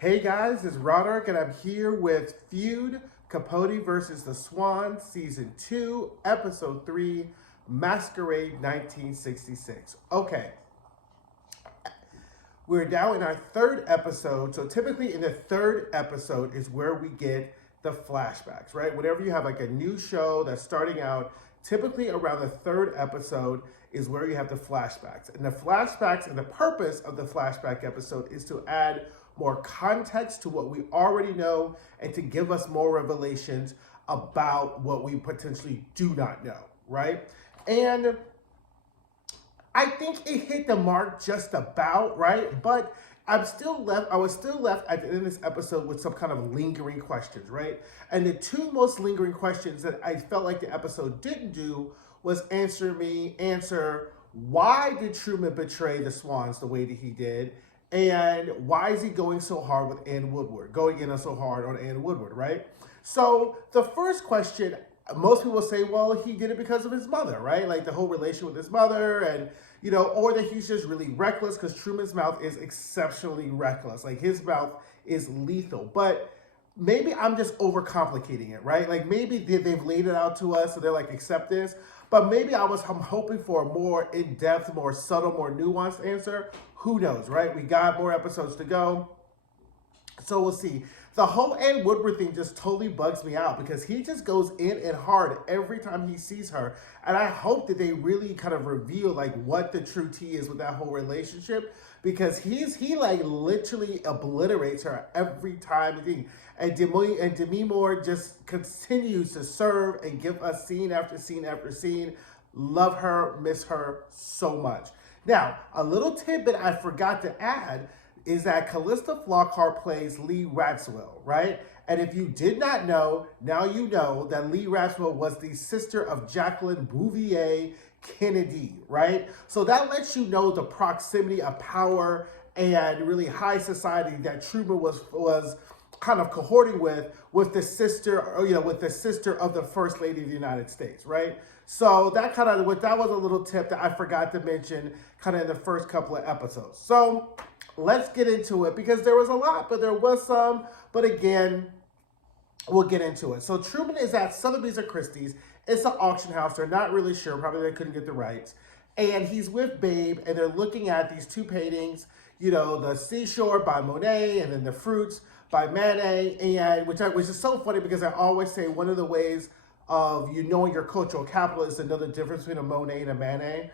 Hey guys, it's Roderick, and I'm here with Feud, Capote versus the Swans, Season 2, Episode 3, Masquerade 1966. Okay, we're now in our third episode, so typically in the third episode is where we get the flashbacks, right? Whenever you have like a new show that's starting out, typically around the third episode is where you have the flashbacks. And the flashbacks and the purpose of the flashback episode is to add more context to what we already know and to give us more revelations about what we potentially do not know, right? And I think it hit the mark just about, right? But I was still left at the end of this episode with some kind of lingering questions, right? And the two most lingering questions that I felt like the episode didn't do was answer why did Truman betray the Swans the way that he did? And why is he going so hard with Ann Woodward, going in so hard on Ann Woodward, right? So the first question, most people say, well, he did it because of his mother, right? Like the whole relation with his mother and, or that he's just really reckless because Truman's mouth is exceptionally reckless. Like his mouth is lethal. But maybe I'm just overcomplicating it, right? Like maybe they've laid it out to us so they're like, accept this. But maybe I'm hoping for a more in-depth, more subtle, more nuanced answer. Who knows, right? We got more episodes to go. So we'll see. The whole Ann Woodward thing just totally bugs me out because he just goes in and hard every time he sees her. And I hope that they really kind of reveal like what the true tea is with that whole relationship because he like literally obliterates her every time. And Demi Moore just continues to serve and give us scene after scene after scene. Love her, miss her so much. Now, a little tidbit I forgot to add is that Callista Flockhart plays Lee Radziwill, right? And if you did not know, now you know that Lee Radziwill was the sister of Jacqueline Bouvier Kennedy, right? So that lets you know the proximity of power and really high society that Truman was kind of cohorting with the sister, with the sister of the First Lady of the United States, right? So that was a little tip that I forgot to mention kind of in the first couple of episodes. So let's get into it because there was a lot, but there was some, but again, we'll get into it. So Truman is at Sotheby's or Christie's. It's an auction house. They're not really sure. Probably they couldn't get the rights. And he's with Babe, and they're looking at these two paintings, the Seashore by Monet and then the Fruits by Manet, and which is so funny because I always say one of the ways of knowing your cultural capital is to know the difference between a Monet and a Manet,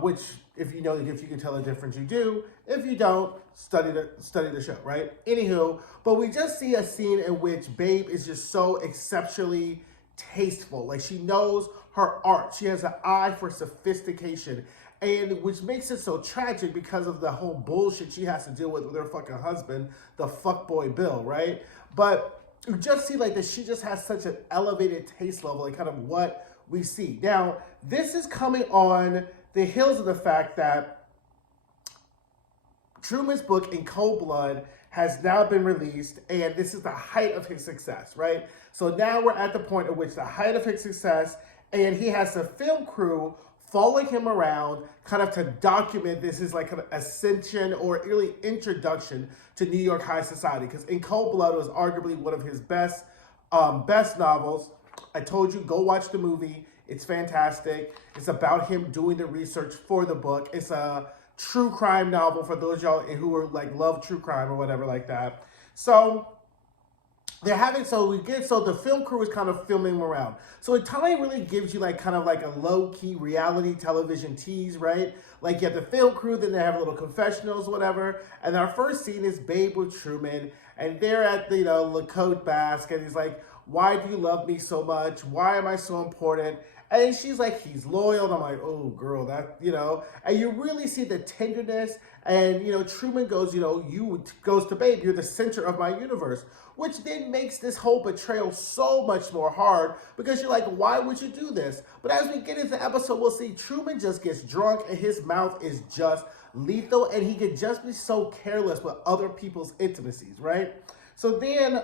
which if you can tell the difference, you do. If you don't, study the show, right? Anywho, but we just see a scene in which Babe is just so exceptionally tasteful. Like she knows her art. She has an eye for sophistication. And which makes it so tragic because of the whole bullshit she has to deal with her fucking husband, the fuckboy Bill, right? But you just see like that she just has such an elevated taste level and kind of what we see. Now, this is coming on the heels of the fact that Truman's book In Cold Blood has now been released, and this is the height of his success, right? So now we're at the point at which the height of his success, and he has a film crew following him around kind of to document this is like an ascension or really introduction to New York high society. Because In Cold Blood was arguably one of his best novels. I told you, go watch the movie. It's fantastic. It's about him doing the research for the book. It's a true crime novel for those y'all who are like love true crime or whatever like that. So the film crew is kind of filming him around. So it totally really gives you like kind of like a low-key reality television tease, right? Like you have the film crew, then they have little confessionals, whatever. And our first scene is Babe with Truman, and they're at the Lacote Basque, and he's like, why do you love me so much? Why am I so important? And she's like, he's loyal. And I'm like, oh, girl, and you really see the tenderness. And, Truman goes, goes to Babe, you're the center of my universe, which then makes this whole betrayal so much more hard because you're like, why would you do this? But as we get into the episode, we'll see Truman just gets drunk and his mouth is just lethal and he can just be so careless with other people's intimacies, right? So then,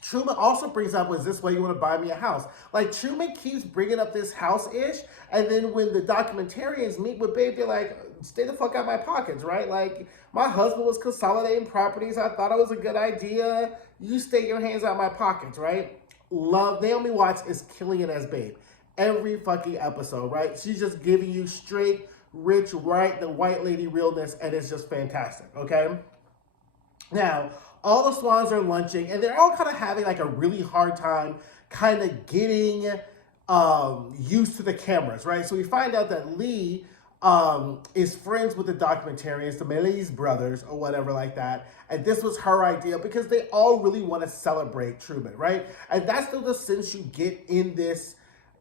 Truman also brings up, was this way you want to buy me a house? Like, Truman keeps bringing up this house-ish, and then when the documentarians meet with Babe, they're like, stay the fuck out of my pockets, right? Like, my husband was consolidating properties. I thought it was a good idea. You stay your hands out of my pockets, right? Love, Naomi Watts is killing it as Babe. Every fucking episode, right? She's just giving you straight, rich, right, the white lady realness, and it's just fantastic, okay? Now, all the Swans are lunching, and they're all kind of having like a really hard time kind of getting used to the cameras, right? So we find out that Lee is friends with the documentarians, the Mellies brothers or whatever like that. And this was her idea because they all really want to celebrate Truman, right? And that's the sense you get in this,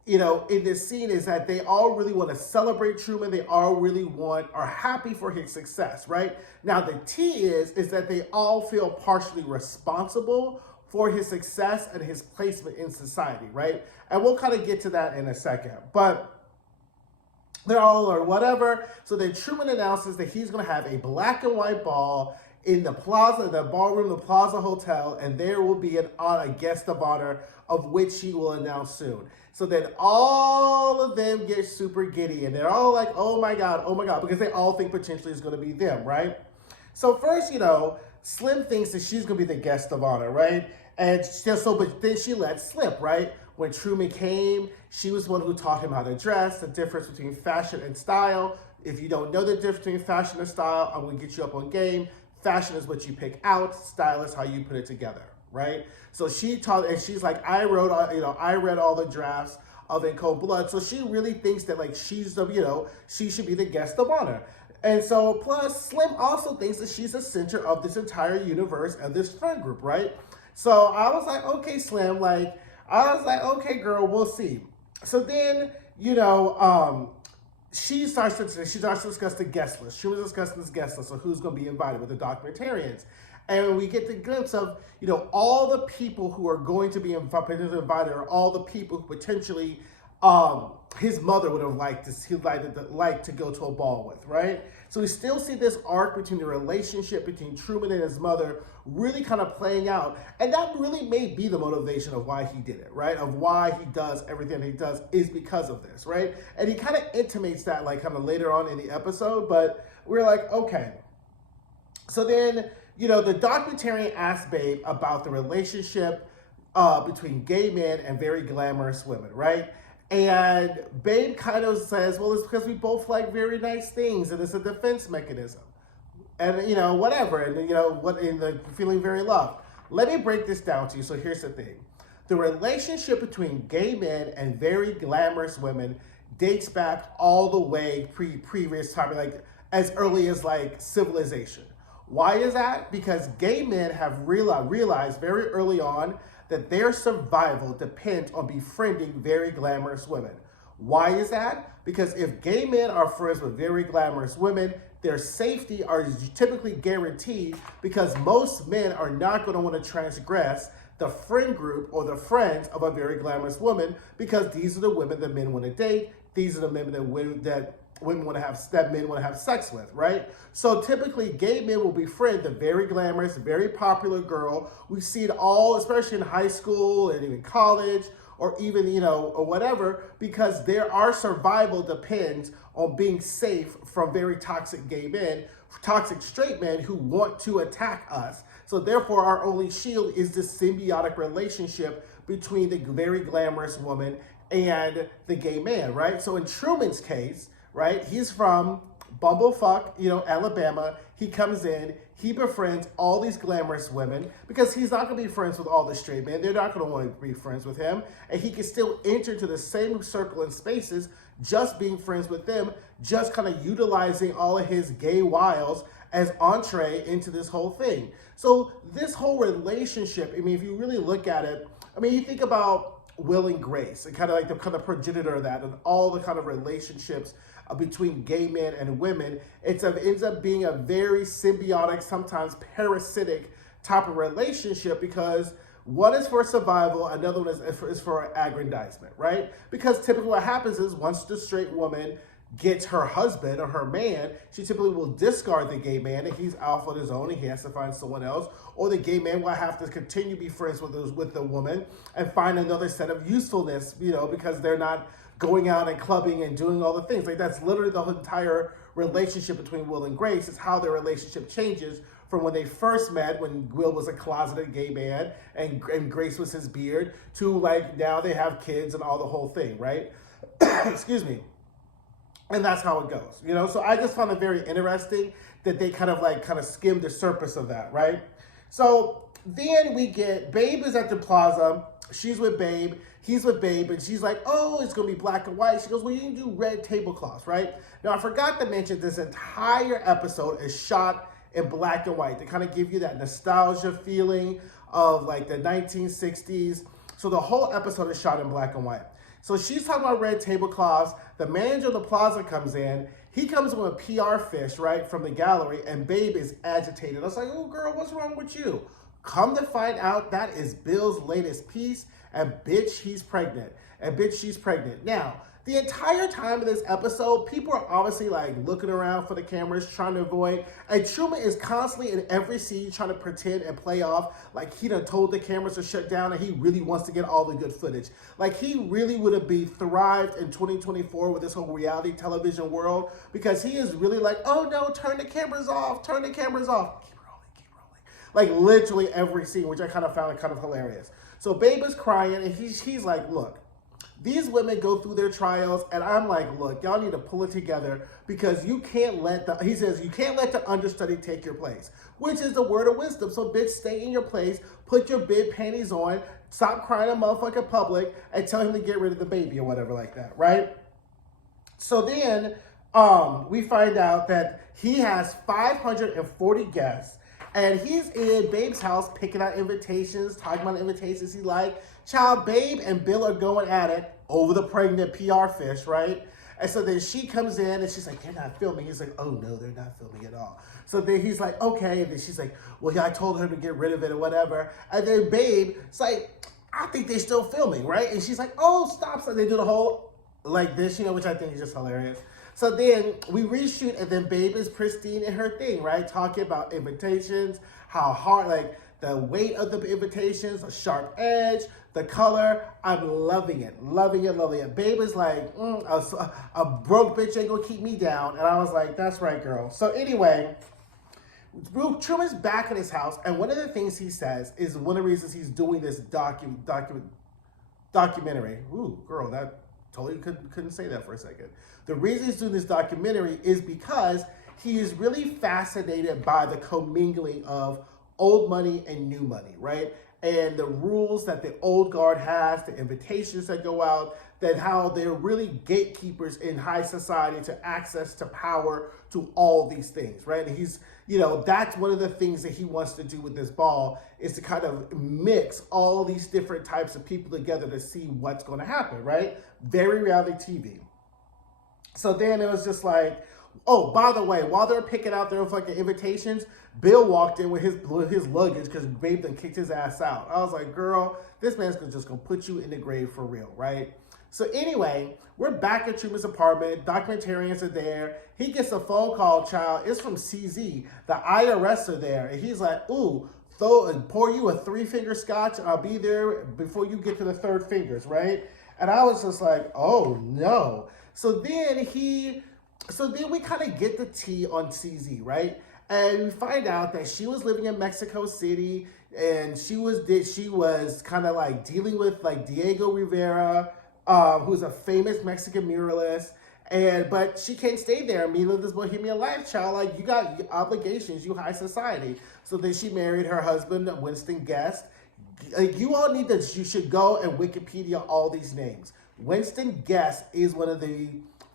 in this scene, is that they all really want to celebrate Truman. They all really are happy for his success, right? Now, the T is that they all feel partially responsible for his success and his placement in society, right? And we'll kind of get to that in a second. But they're all or whatever. So then Truman announces that he's going to have a black and white ball in the plaza, the ballroom, the Plaza Hotel, and there will be a guest of honor, of which he will announce soon. So then all of them get super giddy, and they're all like, oh my God, because they all think potentially it's going to be them, right? So first, Slim thinks that she's going to be the guest of honor, right? And but then she lets slip, right? When Truman came, she was the one who taught him how to dress, the difference between fashion and style. If you don't know the difference between fashion and style, I'm going to get you up on game. Fashion is what you pick out. Style is how you put it together, right? So she taught, and she's like, I read all the drafts of In Cold Blood. So she really thinks that like she's the, she should be the guest of honor. And so plus Slim also thinks that she's the center of this entire universe and this friend group, right? So I was like, okay, Slim, okay, girl, we'll see. So then, she starts to discuss the guest list. She was discussing this guest list of who's going to be invited with the documentarians. And we get the glimpse of, all the people who are going to be invited, or all the people who potentially his mother would have liked to go to a ball with, right? So we still see this arc between the relationship between Truman and his mother really kind of playing out. And that really may be the motivation of why he did it, right? Of why he does everything he does is because of this, right? And he kind of intimates that like kind of later on in the episode, but we're like, okay. So then, the documentarian asks Babe about the relationship between gay men and very glamorous women, right? And Babe kind of says, well, it's because we both like very nice things, and it's a defense mechanism. And, whatever, and, in the feeling very loved. Let me break this down to you. So here's the thing. The relationship between gay men and very glamorous women dates back all the way previous time, like as early as like civilization. Why is that? Because gay men have realized very early on that their survival depends on befriending very glamorous women. Why is that? Because if gay men are friends with very glamorous women, their safety are typically guaranteed, because most men are not going to want to transgress the friend group or the friends of a very glamorous woman, because these are the women that men want to date. These are the men that men want to have sex with, right? So typically gay men will befriend the very glamorous, very popular girl. We see it all, especially in high school and even college, or even, or whatever, because our survival depends on being safe from very toxic gay men, toxic straight men who want to attack us. So therefore our only shield is this symbiotic relationship between the very glamorous woman and the gay man, right? So in Truman's case, right, he's from Bumblefuck, Alabama. He comes in, he befriends all these glamorous women because he's not going to be friends with all the straight men. They're not going to want to be friends with him. And he can still enter into the same circle and spaces, just being friends with them, just kind of utilizing all of his gay wiles as entree into this whole thing. So this whole relationship, if you really look at it, you think about Will and Grace, and kind of like the kind of progenitor of that, and all the kind of relationships between gay men and women. It ends up being a very symbiotic, sometimes parasitic type of relationship, because one is for survival, another one is for aggrandizement, right? Because typically what happens is once the straight woman gets her husband or her man, she typically will discard the gay man, and he's off on his own and he has to find someone else. Or the gay man will have to continue to be friends with the woman and find another set of usefulness, because they're not going out and clubbing and doing all the things. Like, that's literally the entire relationship between Will and Grace is how their relationship changes from when they first met, when Will was a closeted gay man and Grace was his beard, to like now they have kids and all the whole thing, right? Excuse me. And that's how it goes, you know? So I just found it very interesting that they kind of skimmed the surface of that, right? So then we get, Babe is at the plaza, she's with Babe, he's with Babe, and she's like, oh, it's gonna be black and white. She goes, well, you can do red tablecloths, right? Now, I forgot to mention this entire episode is shot in black and white to kind of give you that nostalgia feeling of like the 1960s. So the whole episode is shot in black and white. So she's talking about red tablecloths. The manager of the plaza comes in. He comes with a PR fish, right, from the gallery, and Babe is agitated. I was like, oh, girl, what's wrong with you? Come to find out, that is Bill's latest piece, and bitch, he's pregnant. And bitch, she's pregnant. Now, the entire time of this episode, people are obviously like looking around for the cameras, trying to avoid. And Truman is constantly in every scene trying to pretend and play off like he done told the cameras to shut down and he really wants to get all the good footage. Like he really would have been thrived in 2024 with this whole reality television world, because he is really like, oh no, turn the cameras off, turn the cameras off. Keep rolling. Like literally every scene, which I kind of found kind of hilarious. So Babe is crying and he's like, look, these women go through their trials, and I'm like, look, y'all need to pull it together, because you can't let he says, you can't let the understudy take your place, which is the word of wisdom. So bitch, stay in your place, put your bib panties on, stop crying in motherfucking public, and tell him to get rid of the baby or whatever like that, right? So then we find out that he has 540 guests, and he's in Babe's house picking out invitations, talking about invitations he liked. Child, Babe and Bill are going at it over the pregnant PR fish, right? And so then she comes in and she's like, they're not filming. He's like, oh no, they're not filming at all. So then he's like, okay. And then she's like, well, yeah, I told her to get rid of it or whatever. And then Babe's like, I think they're still filming, right? And she's like, oh, stop. So they do the whole like this, you know, which I think is just hilarious. So then we reshoot, and then Babe is pristine in her thing, right? Talking about invitations, how hard, like the weight of the invitations, a sharp edge, the color. I'm loving it. Babe is like, a broke bitch ain't gonna keep me down. And I was like, that's right, girl. So anyway, Truman's back at his house, and one of the things he says is one of the reasons he's doing this documentary. Ooh, girl, that totally couldn't say that for a second. The reason he's doing this documentary is because he is really fascinated by the commingling of old money and new money, right? And the rules that the old guard has, the invitations that go out, that how they're really gatekeepers in high society to access to power, to all these things, right? And he's, you know, that's one of the things that he wants to do with this ball, is to kind of mix all these different types of people together to see what's going to happen, right? Very reality TV. So then it was just like, oh, by the way, while they're picking out their fucking invitations, Bill walked in with his luggage because Babe done kicked his ass out. I was like, girl, this man's just gonna put you in the grave for real, right? So anyway, we're back at Truman's apartment. Documentarians are there. He gets a phone call, child. It's from CZ. The IRS are there. And he's like, ooh, pour you a 3-finger scotch. I'll be there before you get to the 3rd fingers, right? And I was just like, oh no. So then we kind of get the tea on CZ, right? And we find out that she was living in Mexico City, and she was kind of like dealing with like Diego Rivera, who's a famous Mexican muralist, but she can't stay there and live this bohemian lifestyle. Like, you got obligations, you high society. So then she married her husband, Winston Guest. Like, you should go and Wikipedia all these names. Winston Guest is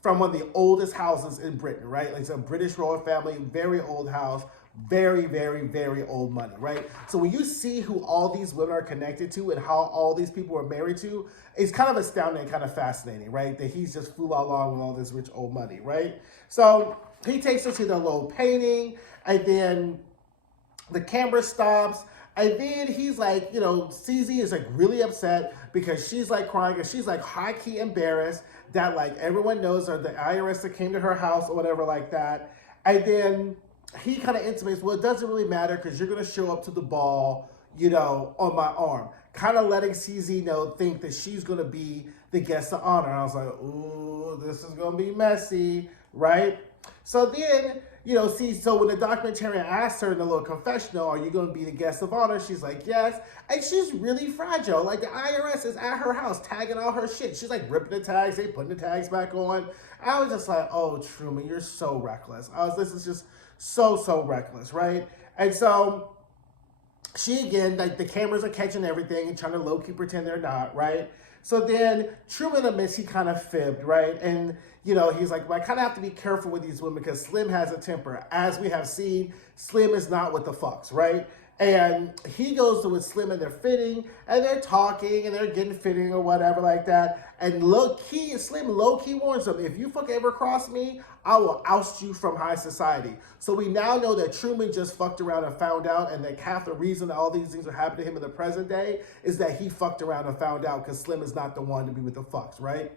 from one of the oldest houses in Britain, right? Like, it's a British royal family, very old house, very, very, very old money, right? So when you see who all these women are connected to and how all these people are married to, it's kind of astounding, kind of fascinating, right? That he's just flew along with all this rich old money, right? So he takes her to the little painting, and then the camera stops, and then he's like, you know, CZ is like really upset because she's like crying, and she's like high-key embarrassed that like everyone knows her, the IRS that came to her house or whatever like that. And then he kind of intimates, well, it doesn't really matter because you're going to show up to the ball, you know, on my arm. Kind of letting CZ think that she's going to be the guest of honor. And I was like, ooh, this is going to be messy, right? So then, so when the documentarian asks her in the little confessional, are you going to be the guest of honor? She's like, yes. And she's really fragile. Like, the IRS is at her house tagging all her shit. She's like ripping the tags, they putting the tags back on. I was just like, oh, Truman, you're so reckless. This is just so reckless, right? And so she, again, like, the cameras are catching everything and trying to low-key pretend they're not, right? So then Truman admits he kind of fibbed, right? And, he's like, well, I kind of have to be careful with these women because Slim has a temper. As we have seen, Slim is not with the fucks, right? And he goes to with Slim and they're fitting and they're talking and they're getting fitting or whatever like that. And Slim low-key warns them, if you fuck ever cross me, I will oust you from high society. So we now know that Truman just fucked around and found out, and that half the reason that all these things are happening to him in the present day is that he fucked around and found out because Slim is not the one to be with the fucks, right?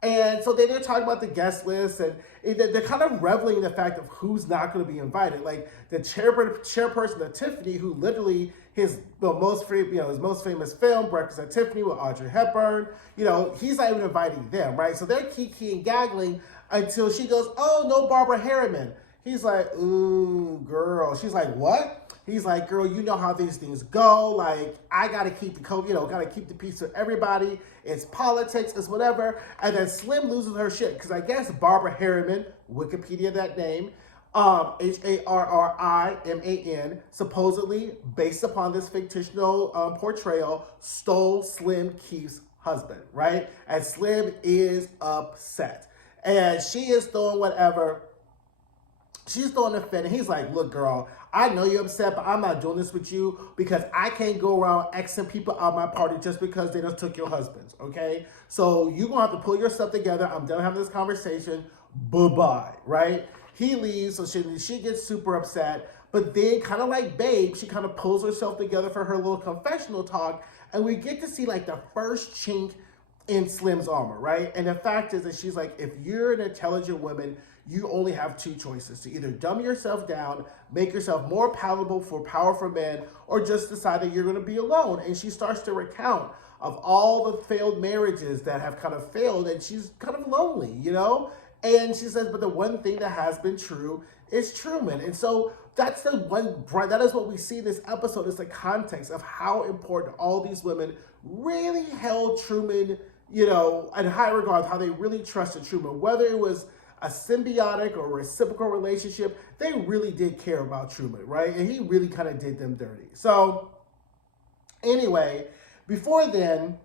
And so they're talking about the guest list, and they're kind of reveling in the fact of who's not going to be invited. Like the chairperson of Tiffany, who literally his most famous film, Breakfast at Tiffany with Audrey Hepburn, he's not even inviting them, right? So they're kiki and gaggling until she goes, oh, no Barbara Harriman. He's like, ooh, girl. She's like, what? He's like, girl, you know how these things go. Like, I got to keep got to keep the peace with everybody. It's politics, it's whatever. And then Slim loses her shit because I guess Barbara Harriman, Wikipedia that name, Harriman, supposedly, based upon this fictional portrayal, stole Slim Keefe's husband, right? And Slim is upset. And she is throwing whatever. She's throwing a fit, and he's like, look, girl, I know you're upset, but I'm not doing this with you because I can't go around Xing people out my party just because they just took your husbands, okay? So you're going to have to pull yourself together. I'm done having this conversation. Bye-bye, right? He leaves, so she gets super upset, but then kind of like Babe, she kind of pulls herself together for her little confessional talk, and we get to see like the first chink in Slim's armor, right? And the fact is that she's like, if you're an intelligent woman, you only have two choices: to either dumb yourself down, make yourself more palatable for powerful men, or just decide that you're going to be alone. And she starts to recount of all the failed marriages that have kind of failed, and she's kind of lonely, And she says, but the one thing that has been true is Truman. And so that is what we see in this episode, is the context of how important all these women really held Truman, in high regard, how they really trusted Truman, whether it was a symbiotic or reciprocal relationship. They really did care about Truman, right? And he really kind of did them dirty. So anyway, before then,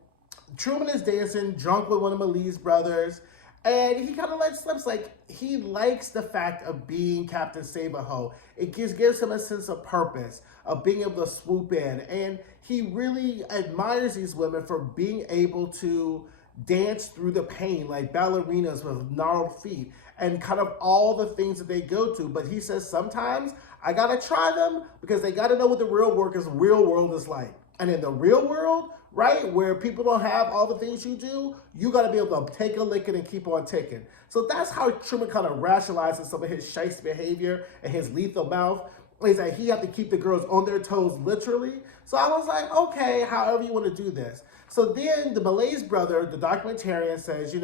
Truman is dancing drunk with one of Malee's brothers, and he kind of slips like he likes the fact of being Captain Save-A-Ho. It gives him a sense of purpose, of being able to swoop in, and he really admires these women for being able to dance through the pain like ballerinas with gnarled feet and kind of all the things that they go to. But he says, sometimes I gotta try them because they gotta know what the real world is like. And in the real world, right, where people don't have all the things you do, you gotta be able to take a licking and keep on ticking. So that's how Truman kind of rationalizes some of his shiesty behavior and his lethal mouth. Is that he had to keep the girls on their toes, literally. So I was like, okay, however you want to do this. So then the Malee's brother, the documentarian, says,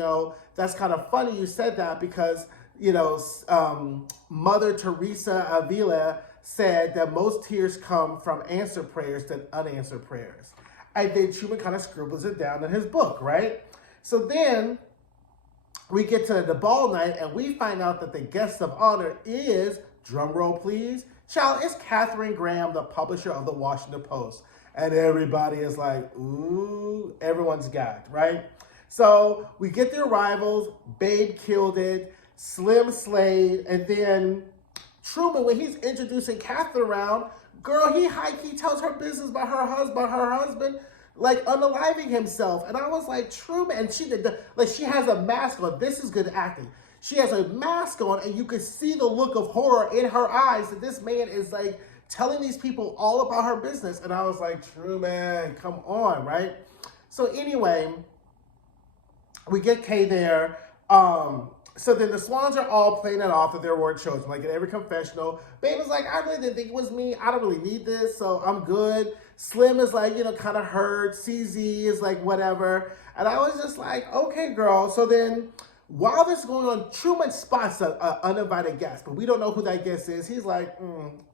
that's kind of funny you said that because, Mother Teresa Avila said that most tears come from answered prayers than unanswered prayers. And then Truman kind of scribbles it down in his book, right? So then we get to the ball night and we find out that the guest of honor is, drum roll please, child, it's Katharine Graham, the publisher of the Washington Post. And everybody is like, ooh, everyone's gagged, right? So we get the arrivals, Babe killed it, Slim slayed, and then Truman, when he's introducing Catherine around, girl, he high-key tells her business about her husband, like unaliving himself. And I was like, Truman, and she has a mask on. This is good acting. She has a mask on, and you can see the look of horror in her eyes that this man is like telling these people all about her business. And I was like, Truman, come on, right? So anyway, we get Kay there. So then the Swans are all playing it off that they weren't chosen. Like in every confessional, Babe was like, I really didn't think it was me. I don't really need this, so I'm good. Slim is like, kind of hurt. CZ is like, whatever. And I was just like, okay, girl. So then While this is going on, Truman spots an uninvited guest, but we don't know who that guest is. He's like,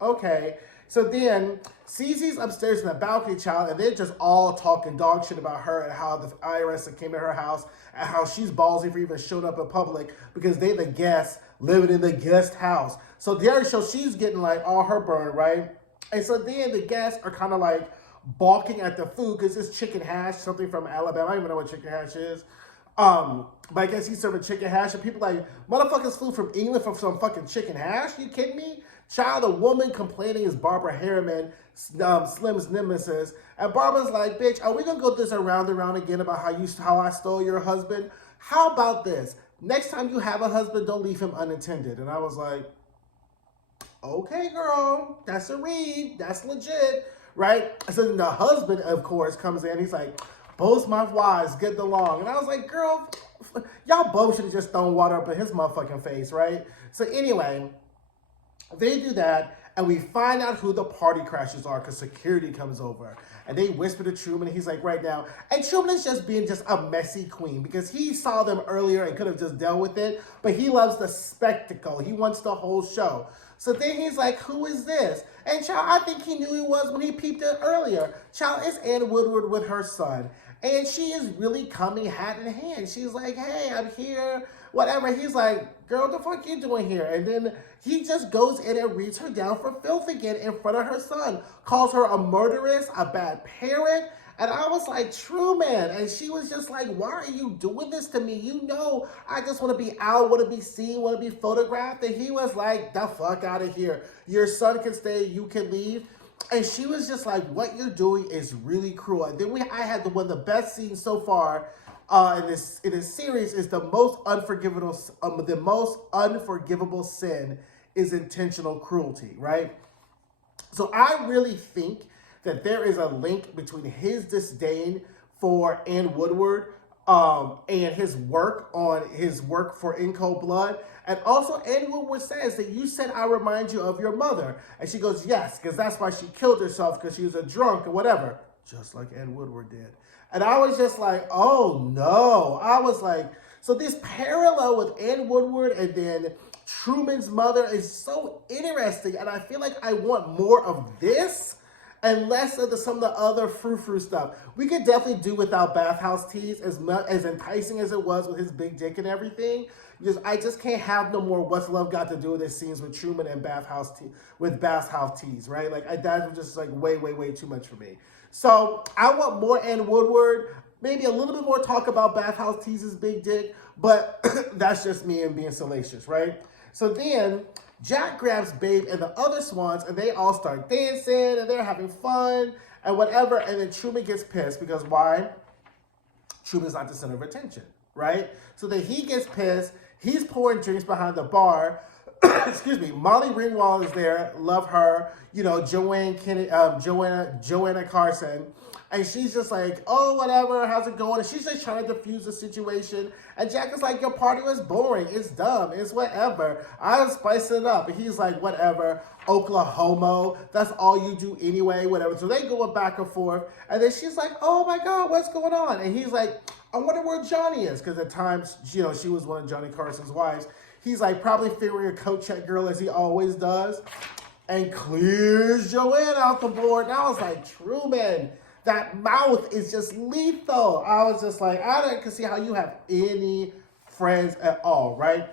okay. So then Cece's upstairs in the balcony, child, and they're just all talking dog shit about her and how the IRS came to her house and how she's ballsy for even showing up in public because they the guests living in the guest house. So she's getting like all her burn, right? And so then the guests are kind of like balking at the food because it's chicken hash, something from Alabama. I don't even know what chicken hash is. But I guess he's serving chicken hash, and people like, motherfuckers flew from England for some fucking chicken hash? You kidding me? Child, a woman complaining is Barbara Harriman, Slim's nemesis. And Barbara's like, bitch, are we gonna go this around and around again about how I stole your husband? How about this? Next time you have a husband, don't leave him unattended. And I was like, okay, girl, that's a read. That's legit, right? So then the husband, of course, comes in. He's like, both my wives get along. And I was like, girl, y'all both should have just thrown water up in his motherfucking face, right? So anyway, they do that, and we find out who the party crashers are because security comes over. And they whisper to Truman, and he's like, right now. And Truman is just being just a messy queen because he saw them earlier and could have just dealt with it, but he loves the spectacle. He wants the whole show. So then he's like, who is this? And child, I think he knew he was when he peeped it earlier. Child, it's Ann Woodward with her son. And she is really coming hat in hand. She's like, hey, I'm here, whatever. He's like, girl, the fuck you doing here? And then he just goes in and reads her down for filth again in front of her son. Calls her a murderess, a bad parent. And I was like, Truman. And she was just like, why are you doing this to me? You know, I just want to be out, want to be seen, want to be photographed. And he was like, the fuck out of here. Your son can stay, you can leave. And she was just like, what you're doing is really cruel. And then I had one of the best scenes so far in this series is the most unforgivable sin is intentional cruelty, right? So I really think that there is a link between his disdain for Ann Woodward and his work for In Cold Blood. And also Ann Woodward says that you said I remind you of your mother. And she goes, yes, because that's why she killed herself, because she was a drunk or whatever. Just like Ann Woodward did. And I was just like, oh no. I was like, so this parallel with Ann Woodward and then Truman's mother is so interesting. And I feel like I want more of this and less of some of the other frou-frou stuff. We could definitely do without bathhouse teas, as enticing as it was with his big dick and everything. Because I just can't have no more what's love got to do with this scenes with Truman and bathhouse teas, right? Like that was just like way, way, way too much for me. So I want more Ann Woodward, maybe a little bit more talk about bathhouse teas' big dick, but that's just me and being salacious, right? So then Jack grabs Babe and the other Swans, and they all start dancing, and they're having fun, and whatever, and then Truman gets pissed, because why? Truman's not the center of attention, right? So then he gets pissed, he's pouring drinks behind the bar, excuse me, Molly Ringwald is there, love her, you know, Joanna Carson, and she's just like, oh, whatever, how's it going? And she's just trying to defuse the situation. And Jack is like, your party was boring. It's dumb. It's whatever. I'll spice it up. And he's like, whatever, Oklahoma. That's all you do anyway, whatever. So they go back and forth. And then she's like, oh my God, what's going on? And he's like, I wonder where Johnny is. Because at times, you know, she was one of Johnny Carson's wives. He's like probably figuring a coat check girl as he always does. And clears Joanne out the board. And I was like, Truman, that mouth is just lethal. I was just like, I don't see how you have any friends at all, right?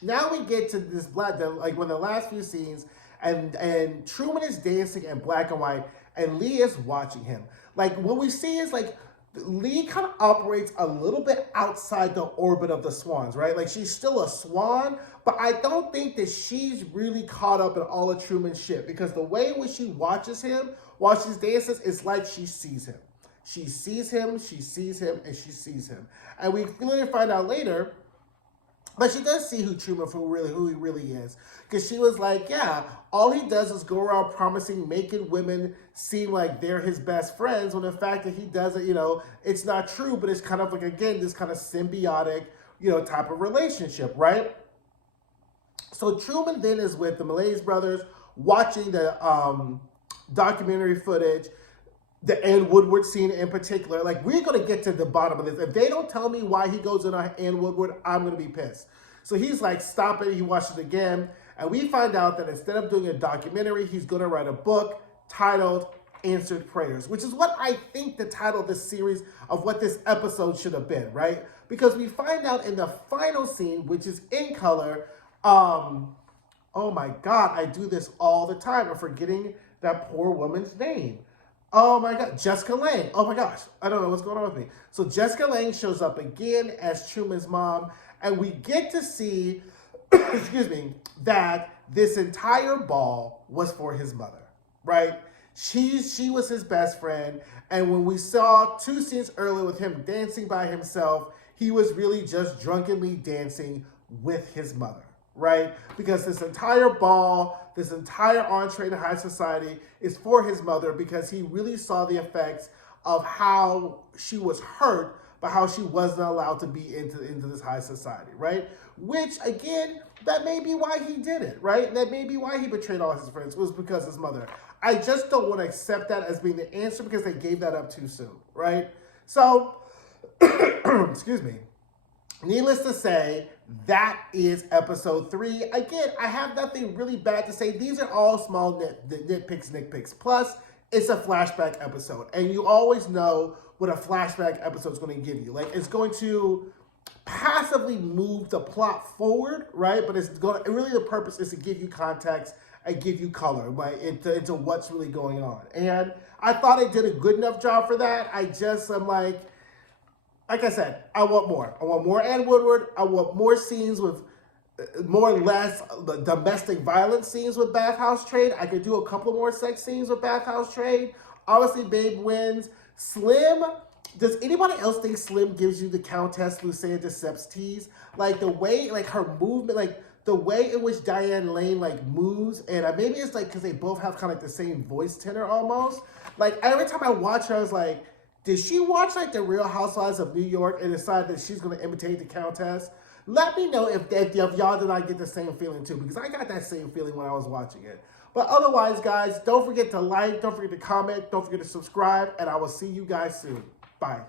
Now we get to this one of the last few scenes, and Truman is dancing in black and white, and Lee is watching him. Like, what we see is, like, Lee kind of operates a little bit outside the orbit of the Swans, right? Like, she's still a Swan, but I don't think that she's really caught up in all of Truman's shit, because the way in which she watches him while she's dancing, it's like she sees him. She sees him, she sees him, and she sees him. And we later find out later, but she does see who he really is. Because she was like, yeah, all he does is go around promising, making women seem like they're his best friends, when the fact that he doesn't, you know, it's not true, but it's kind of like, again, this kind of symbiotic, you know, type of relationship, right? So Truman then is with the Malaise brothers, watching the documentary footage. the Ann Woodward scene in particular. Like, we're going to get to the bottom of this. If they don't tell me why he goes in on Ann Woodward, I'm going to be pissed. So he's like, stop it. He watches it again. And we find out that instead of doing a documentary, he's going to write a book titled Answered Prayers, which is what I think the title of this series, of what this episode should have been, right? Because we find out in the final scene, which is in color, oh my God, I do this all the time. I'm forgetting that poor woman's name. Oh my God, Jessica Lange. Oh my gosh, I don't know what's going on with me. So Jessica Lange shows up again as Truman's mom, and we get to see, excuse me, that this entire ball was for his mother, right? She was his best friend, and when we saw 2 scenes earlier with him dancing by himself, he was really just drunkenly dancing with his mother, right? Because this entire ball, this entire entree to high society is for his mother, because he really saw the effects of how she was hurt by how she wasn't allowed to be into this high society, right? Which, again, that may be why he did it, right? That may be why he betrayed all his friends, was because his mother. I just don't want to accept that as being the answer, because they gave that up too soon, right? So, excuse me. Needless to say, that is episode 3. Again, I have nothing really bad to say. These are all small nitpicks. Plus, it's a flashback episode, and you always know what a flashback episode is going to give you. Like, it's going to passively move the plot forward, right? But it's going to, really the purpose is to give you context and give you color, right, into what's really going on. And I thought it did a good enough job for that. I'm like I said, I want more. I want more Ann Woodward. I want more scenes with more or less domestic violence scenes with Bathhouse Trade. I could do a couple more sex scenes with Bathhouse Trade. Obviously, Babe wins. Slim, does anybody else think Slim gives you the Countess Lucia de Lesseps tease? Like, the way, like, her movement, like, the way in which Diane Lane, like, moves, and maybe it's, like, because they both have kind of, like, the same voice tenor almost. Like, every time I watch her, I was like, did she watch, like, The Real Housewives of New York and decide that she's going to imitate the Countess? Let me know if y'all did not get the same feeling, too, because I got that same feeling when I was watching it. But otherwise, guys, don't forget to like, don't forget to comment, don't forget to subscribe, and I will see you guys soon. Bye.